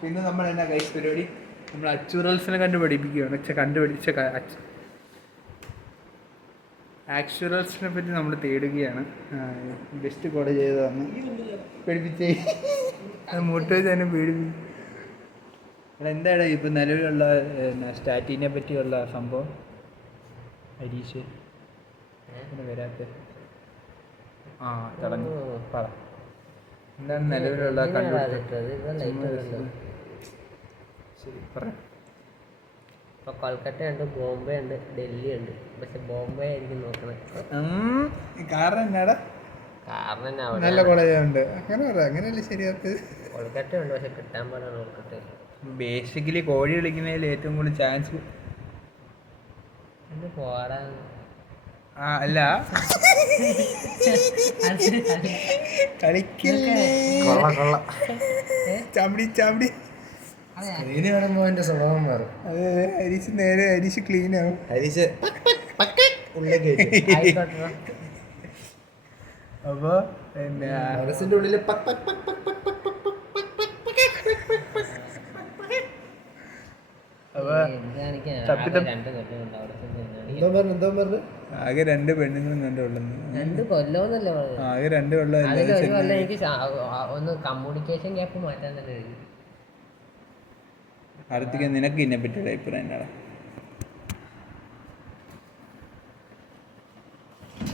പിന്നെ നമ്മൾ എന്നാ കൈസ് പരിപാടി, നമ്മൾ അച്ചുറൽസിനെ കണ്ടുപിടിക്കുകയാണ്. ആക്ച്വറൽസിനെ പറ്റി നമ്മൾ തേടുകയാണ്. ബെസ്റ്റ് കോളേജ് ചെയ്തതാണ് പഠിപ്പിച്ചേ മോട്ടിവേറ്റ് തന്നെ പേടിപ്പിക്കും. എന്താണ് ഇപ്പം നിലവിലുള്ള സ്റ്റാറ്റിനെ പറ്റിയുള്ള സംഭവം? ഹരീഷ് വരാത്ത തടഞ്ഞു പറ, എന്താണ് നിലവിലുള്ള ശരി പറ. ഇപ്പോൾ കൊൽക്കത്ത ഉണ്ട്, ബോംബെ ഉണ്ട്, ഡൽഹി ഉണ്ട്. പക്ഷെ ബോംബെ ആയിരിക്കും നോക്കണത്. കാരണം എന്നാടാ? കാരണം നല്ല കോളേജുണ്ട് അങ്ങനെ പറ, അങ്ങനെയല്ലേ ശരിയാത്ത്. കൊൽക്കത്ത ഉണ്ട് പക്ഷെ കിട്ടാൻ പാടാണ് കൊൽക്കത്ത. ബേസിക്കലി കോഴി കളിക്കുന്നതിൽ ഏറ്റവും കൂടുതൽ ചാൻസ് പോരാ. അല്ല കളിക്കില്ലേ ചാമ്പടി ചാമ്പടി കാണുമ്പോ എന്റെ സ്വഭാവം മാറും. അതെ ഹരീഷ് നേരെ ഹരീഷ് ക്ലീൻ ആവും. ഹരീഷ് അപ്പൊ പിന്നെ മനസ്സിന്റെ ഉള്ളില് ആകെ 2 പെണ്ണുങ്ങളും കണ്ടുള്ളു. ആകെ 2 കൊല്ലം. എനിക്ക് ഒന്ന് കമ്മ്യൂണിക്കേഷൻ ഗ്യാപ്പ് മാറ്റാൻ തന്നെ കഴിയും. അടുത്തേക്ക് നിനക്ക് ഇതിനെ പറ്റിയുള്ള അഭിപ്രായം എന്നാടാ?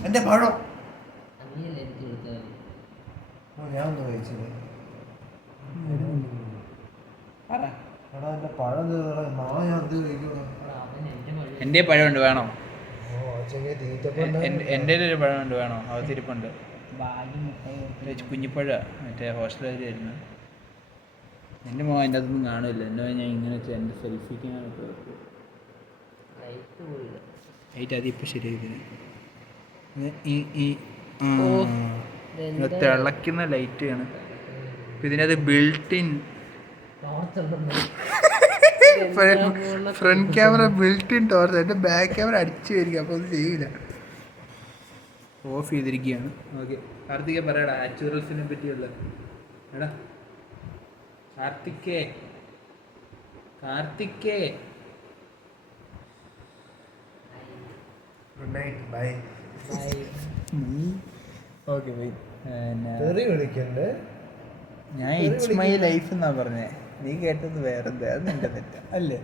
എന്റെ പഴം ഞാൻ എന്റെ പഴമുണ്ട് വേണോ? എൻ്റെ ഒരു പഴമുണ്ട് വേണോ? അവത്തിരിപ്പുണ്ട് കുഞ്ഞിപ്പഴ മറ്റേ ഹോസ്റ്റലായിരുന്നു. എൻ്റെ മോൻ അതിൻ്റെ അതൊന്നും കാണില്ല. എൻ്റെ ഞാൻ ഇങ്ങനെ വെച്ചാൽ എൻ്റെ സെൽഫിക്ക് ലൈറ്റ് അതിപ്പോൾ ശരിയായി. തിളയ്ക്കുന്ന ലൈറ്റാണ് ഇതിനകത്ത് built in. Front camera built in torch. എൻ്റെ ബാക്ക് ക്യാമറ അടിച്ചു വരിക, അപ്പോൾ ഒന്നും ചെയ്യില്ല. ഓഫ് ചെയ്തിരിക്കുകയാണ്. ഓക്കെ കാർത്തിക പറയടാ ആക്ച്വറൽസിനെ പറ്റിയുള്ള. എടാ കാർത്തിക്കേ good night, bye. Okay bye. വിളിക്കണ്ടേ? ഞാൻ ഇറ്റ്സ് മൈ ലൈഫ് എന്നാ പറഞ്ഞേ, നീ കേട്ടത് വേറെന്താ? അത് നിന്റെ തെറ്റാ അല്ലേ?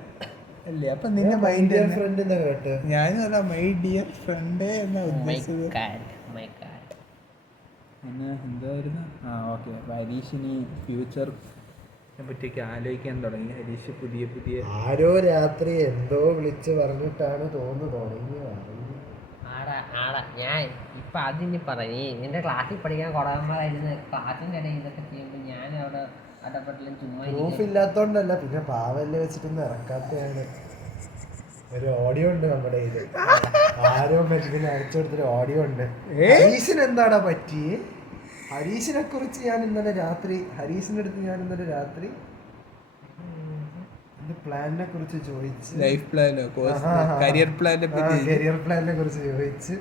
അപ്പൊ നിന്റെ മൈൻഡ് ഫ്രണ്ട് എന്താ കേട്ട്? ഞാനും അതാ മൈ ഡിയർ ഫ്രണ്ട് എന്നാ ഉദ്ദേശിച്ചത്. എന്തായിരുന്നു? ഓക്കെ. അപ്പോൾ ഹരീഷിനി ഫ്യൂച്ചറിനെ പറ്റിയൊക്കെ ആലോചിക്കാൻ തുടങ്ങി. ഹരീഷ് പുതിയ ആരോ രാത്രി എന്തോ വിളിച്ച് പറഞ്ഞിട്ടാണ് തുടങ്ങിയത്. ഞാൻ ഇപ്പൊ അതിന് പറഞ്ഞു, നിന്റെ ക്ലാസ്സിൽ പഠിക്കാൻ കുടവന്മാരായിരുന്നു. ക്ലാസ്സിൻ്റെ ഇടയിൽ ഇതൊക്കെ ചെയ്യുമ്പോൾ ഞാൻ അവിടെ അടപെട്ടിലും ചുമ്മാ പ്രൂഫ് ഇല്ലാത്തോണ്ടല്ല, പിന്നെ പാവല്ലേ വെച്ചിട്ടൊന്നും ഇറക്കാത്തതാണ്. ഒരു ഓഡിയോ ഉണ്ട് നമ്മുടെ കയ്യില്. ആരോ മെൽവിന് അയച്ചു കൊടുത്തൊരു ഓഡിയോ ഉണ്ട്. ഹരീഷിന് എന്താടാ പറ്റി? ഹരീഷിനെ കുറിച്ച് ഞാൻ ഇന്നലെ രാത്രി ഹരീഷിന്റെ അടുത്ത് എന്റെ പ്ലാനിനെ കുറിച്ച് ചോദിച്ച്, ലൈഫ് പ്ലാനോ കരിയർ പ്ലാനിനെ കുറിച്ച് ചോദിച്ച്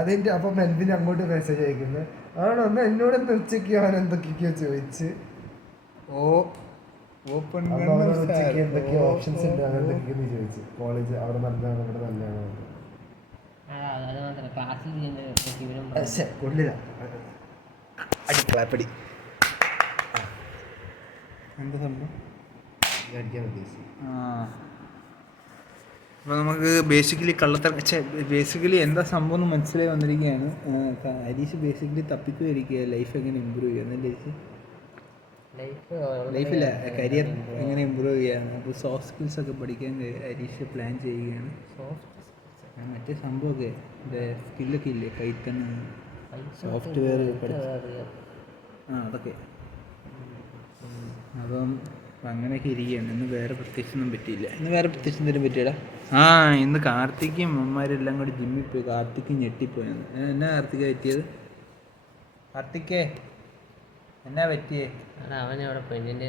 അതിന്റെ അപ്പൊ മെൽവിന് അങ്ങോട്ട് മെസ്സേജ് അയക്കുന്നത് ആണോ എന്നാ എന്നോട് ഉച്ചയ്ക്ക് അവൻ എന്തൊക്കെയോ ചോദിച്ച് ഉച്ചയ്ക്ക് എന്തൊക്കെയോ ഓപ്ഷൻസ് ഉണ്ട് അങ്ങനെന്തൊക്കെയോ ചോദിച്ചു. കോളേജ് അവിടെ നല്ലതാണോ ഇവിടെ നല്ലതാണോ? കൊള്ളില്ല അടിക്കളാപ്പടി. എന്താ സംഭവം? അടിക്കാൻ ഉദ്ദേശിച്ചു. അപ്പോൾ നമുക്ക് ബേസിക്കലി എന്താ സംഭവം എന്ന് മനസ്സിലായി വന്നിരിക്കുകയാണ്. ഹരീഷ് ബേസിക്കലി തപ്പിക്കുമായിരിക്കുക ലൈഫ് എങ്ങനെ ഇമ്പ്രൂവ് ചെയ്യുക എന്നല്ലേ? ലൈഫില്ല കരിയർ എങ്ങനെ ഇമ്പ്രൂവ് ചെയ്യാന്ന്. അപ്പോൾ സോഫ്റ്റ് സ്കിൽസ് ഒക്കെ പഠിക്കാൻ ഹരീഷ് പ്ലാൻ ചെയ്യുകയാണ്. മറ്റേ സംഭവമൊക്കെ സ്കില്ലൊക്കെ ഇല്ലേ, പൈത്തൺ സോഫ്റ്റ്വെയർ അതൊക്കെ. അപ്പം അങ്ങനെയൊക്കെ ഇരിക്കുകയാണ്. ഇന്ന് വേറെ പ്രത്യേകിച്ചൊന്നും പറ്റിയില്ല. എന്തെങ്കിലും പറ്റിയടാ? ഇന്ന് കാർത്തിക്കും അമ്മമാരെല്ലാം കൂടി ജിമ്മിൽ പോയി. കാർത്തിക്ക് ഞെട്ടിപ്പോയെന്ന്. എന്നാ കാർത്തിക പറ്റിയത്? കാർത്തിക്കേ എന്നാ പറ്റിയേ? അവനവിടെ പെണ്ണിൻ്റെ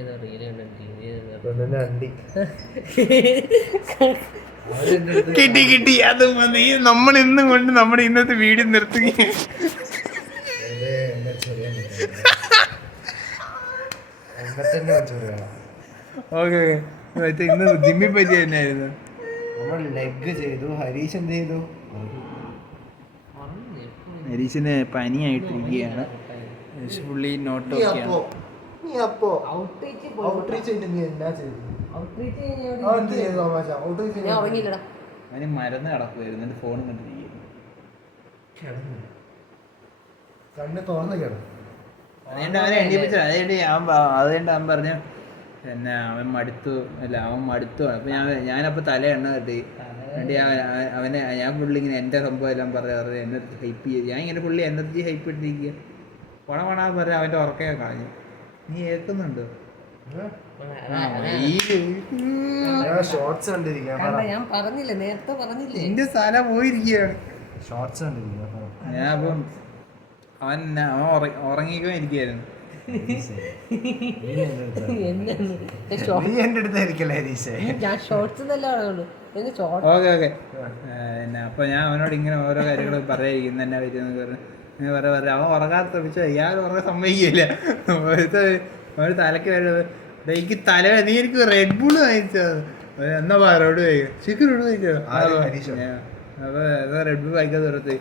കിട്ടി. അത് മതി. നമ്മൾ ഇന്നും കൊണ്ട് നമ്മുടെ ഇന്നത്തെ വീഡിയോ നിർത്തുകയാണ്. ഇത് എന്നെ ചെറിയ എന്നെ ചെറിയ ഓക്കെ മറ്റേ ഇന്ന് ജിമ്മിൽ പറ്റി തന്നെയായിരുന്നു. നമ്മൾ ലെഗ് ചെയ്തു. ഹരീഷ് എന്ത് ചെയ്തു? ഹരീഷിന് പനിയായിട്ടിരിക്കുകയാണ്. പുള്ളി നോട്ട് ഒക്കെയാണ്. നീ അപ്പോ ഔട്ട്റീച്ച് ചെയ്തിട്ട് നീ എന്നാ ചെയ്തു? എന്ത് ചെയ്തു തമാശ? ഔട്ട്റീച്ച് ഞാൻ ഉറങ്ങിയില്ലടാ. അവന് മരുന്ന് കിടക്കുമായിരുന്നു. എൻ്റെ ഫോൺ കണ്ടിരിക്കുന്നു. കണ്ണ് തുറന്ന് കിടന്നു. അതുകൊണ്ട് അവനെ എണ്ണിപ്പിച്ചു. അതുകൊണ്ട് അവൻ പറഞ്ഞു പിന്നെ അവൻ മടുത്തു. അവൻ മടുത്തു. അപ്പം ഞാനപ്പോൾ തല എണ്ണ കെട്ടി എന്നിട്ട് അവനെ ഞാൻ പുള്ളി ഇങ്ങനെ എൻ്റെ സംഭവം എല്ലാം പറഞ്ഞു എനർജി ഹൈപ്പ് ചെയ്ത് ഞാൻ ഇങ്ങനെ പുള്ളി എനർജി ഹൈപ്പ് ഇട്ടിരിക്കുക. പണ പറഞ്ഞ അവൻ്റെ ഉറക്കെ കളഞ്ഞു. നീ കേൾക്കുന്നുണ്ടോ? ഷോർട്സ് കണ്ടിരിക്കാം. ഞാൻ പറഞ്ഞില്ലേ, നേരത്തെ പറഞ്ഞില്ലേ. എന്റെ സ്ഥലം പോയിരിക്കുകയാണ്. ഷോർട്സ് കണ്ടിരിക്കാം. ഞാൻ അപ്പം അവൻ ഉറങ്ങിക്കോ ഇരിക്കുകയായിരുന്നു. Okay okay. പിന്നെ അപ്പൊ ഞാൻ അവനോട് ഇങ്ങനെ ഓരോ കാര്യങ്ങളും പറയാതിരിക്കുന്നു. എന്നെ പറ്റുന്ന പറയാം. അവൻ ഉറങ്ങാൻ ശ്രമിച്ചോ ഞാൻ ഉറങ്ങാൻ സമ്മതിക്കില്ല. ഒരു തലക്ക് വരുന്നത് എനിക്ക് തല നീ എനിക്ക് റെഡ് ബുള്ള് വാങ്ങിച്ചത് എന്നാ റോഡ് വായിക്കാം ചിക്കൻ വാങ്ങിച്ചോ. അപ്പൊ റെഡ് ബുൾ വായിക്കാൻ തുറത്ത്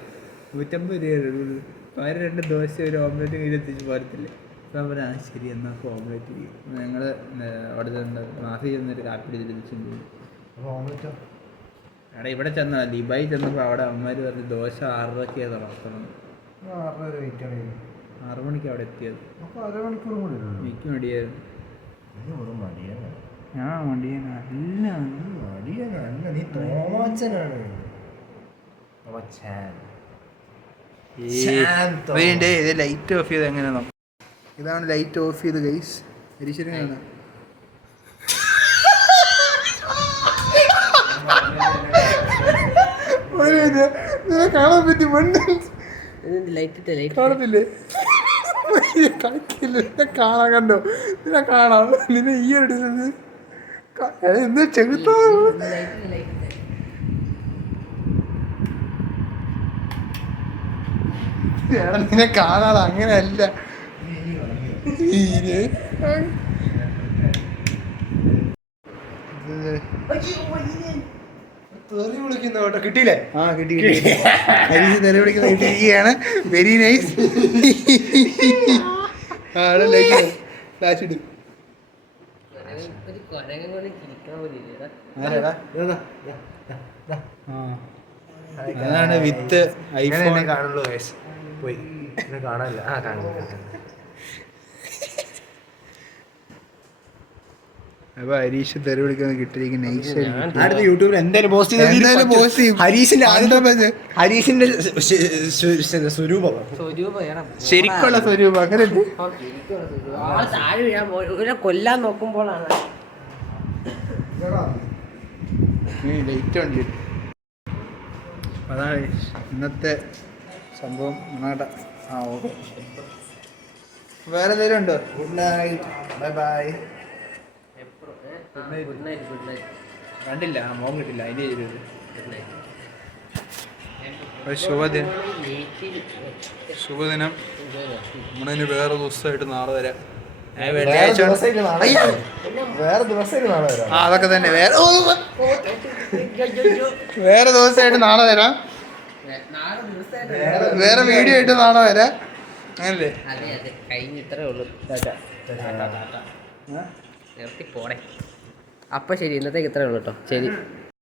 150 രൂപ റെഡ് ബുള്ള്. അവര് 2 ദോശ ഒരു ഓംലെറ്റ് കയ്യിലെത്തിച്ച് പോരത്തില്ലേ. അപ്പം അവർ ശരി എന്നാൽ അപ്പോൾ ഓംലെറ്റ് ഞങ്ങൾ അവിടെ ചെന്ന് മാഫി ചെന്നൊരു കാപ്പി തിരിച്ചുണ്ട്. എടാ ഇവിടെ ചെന്ന ദുബായി ചെന്നപ്പോൾ അവിടെ അമ്മമാർ പറഞ്ഞ് ദോശ 6 രൂപയ്ക്കാണ് തുറക്കണം. 6 മണിക്ക് അവിടെ എത്തിയത്. എനിക്ക് മടിയായിരുന്നു. ഞാൻ മടിയനല്ല. ഇത് ലൈറ്റ് ഓഫ് ചെയ്ത് എങ്ങനെ നോക്കാം. ഇതാണ് ലൈറ്റ് ഓഫ് ചെയ്ത് ഗൈസ്. ഹരീശ്വരനാണ് കാണാൻ പറ്റി. കാണത്തില്ലേ കളിക്കില്ല. കാണാൻ കണ്ടോ? നിന്നെ കാണാം. നിന്നെ ഈ എടുത്തത് എന്താ ചെകുത്തോ? നിന്നെ കാണാതെ അങ്ങനെയല്ല. കിട്ടിയില്ലേ? ആ കിട്ടി. ഹരീഷ് തെറി വിളിക്കുന്ന കിട്ടിയിരിക്കുകയാണ്. Very nice. ഫ്ലാഷ് ഇടും. അതാണ് വിത്ത് ഐഫോൺ കാണുള്ളൂ. പോയി കാണാനില്ല. ആ കാണുന്നു. അപ്പൊ ഹരീഷ് തെറി വിളിക്കുന്ന കിട്ടിയിരിക്കുന്ന അടുത്ത യൂട്യൂബിൽ എന്തായാലും പോസ്റ്റ് ചെയ്യും. ഹരീഷിന്റെ സ്വരൂപം ശരിക്കുള്ള സ്വരൂപം അങ്ങനെ കൊല്ലാൻ നോക്കുമ്പോഴാണ് ലൈറ്റ് ഉണ്ട്. അതാണ് ഇന്നത്തെ സംഭവം. ആ ഓക്കെ. വേറെ എന്തെങ്കിലും ഉണ്ടോ? Good night. Bye bye. കണ്ടില്ല. മോൻ കിട്ടില്ല. അതിൻ്റെ ശുഭദിനം. ശുഭദിനം. നമ്മളിനി വേറെ ദിവസമായിട്ട് നാളെ വരാം. വെള്ളിയാഴ്ച വേറെ ദിവസം നാളെ വരാം. അതൊക്കെ തന്നെ വേറെ ദിവസമായിട്ട് നാളെ വരാം. വേറെ വീഡിയോ ആയിട്ട് നാളെ വരാം. അങ്ങനല്ലേ? കഴിഞ്ഞ ഇത്രേ ഉള്ളൂ. നിർത്തി പോടെ. അപ്പം ശരി, ഇന്നത്തേക്ക് ഇത്രേ ഉള്ളൂ കേട്ടോ. ശരി.